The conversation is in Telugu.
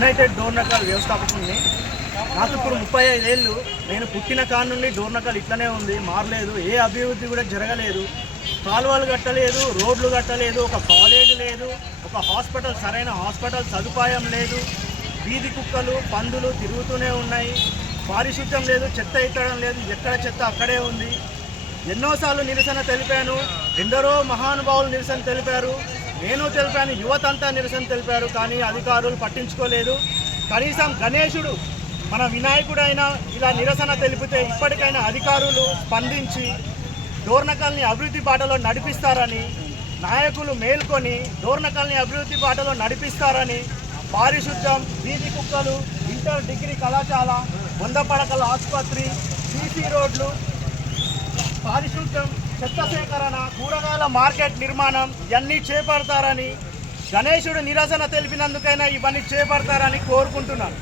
యునైటెడ్ డోర్నకాల్ వ్యవస్థాపకుడిని నాకు ఇప్పుడు ముప్పై ఐదేళ్ళు నేను పుట్టిన కాడ నుండి డోర్నకాల్ ఇట్లనే ఉంది. మారలేదు. ఏ అభివృద్ధి కూడా జరగలేదు. కాలువలు కట్టలేదు. రోడ్లు కట్టలేదు. ఒక కాలేజ్ లేదు. ఒక హాస్పిటల్ సరైన హాస్పిటల్ సదుపాయం లేదు. వీధి కుక్కలు పందులు తిరుగుతూనే ఉన్నాయి. పారిశుద్ధ్యం లేదు. చెత్త ఎత్తడం లేదు. ఎక్కడ చెత్త అక్కడే ఉంది. ఎన్నోసార్లు నిరసన తెలిపాను. ఎందరో మహానుభావులు నిరసన తెలిపారు. నేను తెలిపాను యువత అంతా నిరసన తెలిపారు కానీ అధికారులు పట్టించుకోలేదు. కనీసం గణేశుడు మన వినాయకుడైనా ఇలా నిరసన తెలిపితే ఇప్పటికైనా అధికారులు స్పందించి డోర్నకల్ని అభివృద్ధి బాటలో నడిపిస్తారని నాయకులు మేల్కొని డోర్నకల్ని అభివృద్ధి బాటలో నడిపిస్తారని పారిశుద్ధ్యం వీధి కుక్కలు ఇంటర్ డిగ్రీ కళాశాల వంద పడకల ఆసుపత్రి సీసీ రోడ్లు పారిశుద్ధ్యం చెత్త మార్కెట్ నిర్మాణం ఇవన్నీ చేపడతారని గణేశుడు నిరసన తెలిపినందుకైనా ఇవన్నీ చేపడతారని కోరుకుంటున్నాను.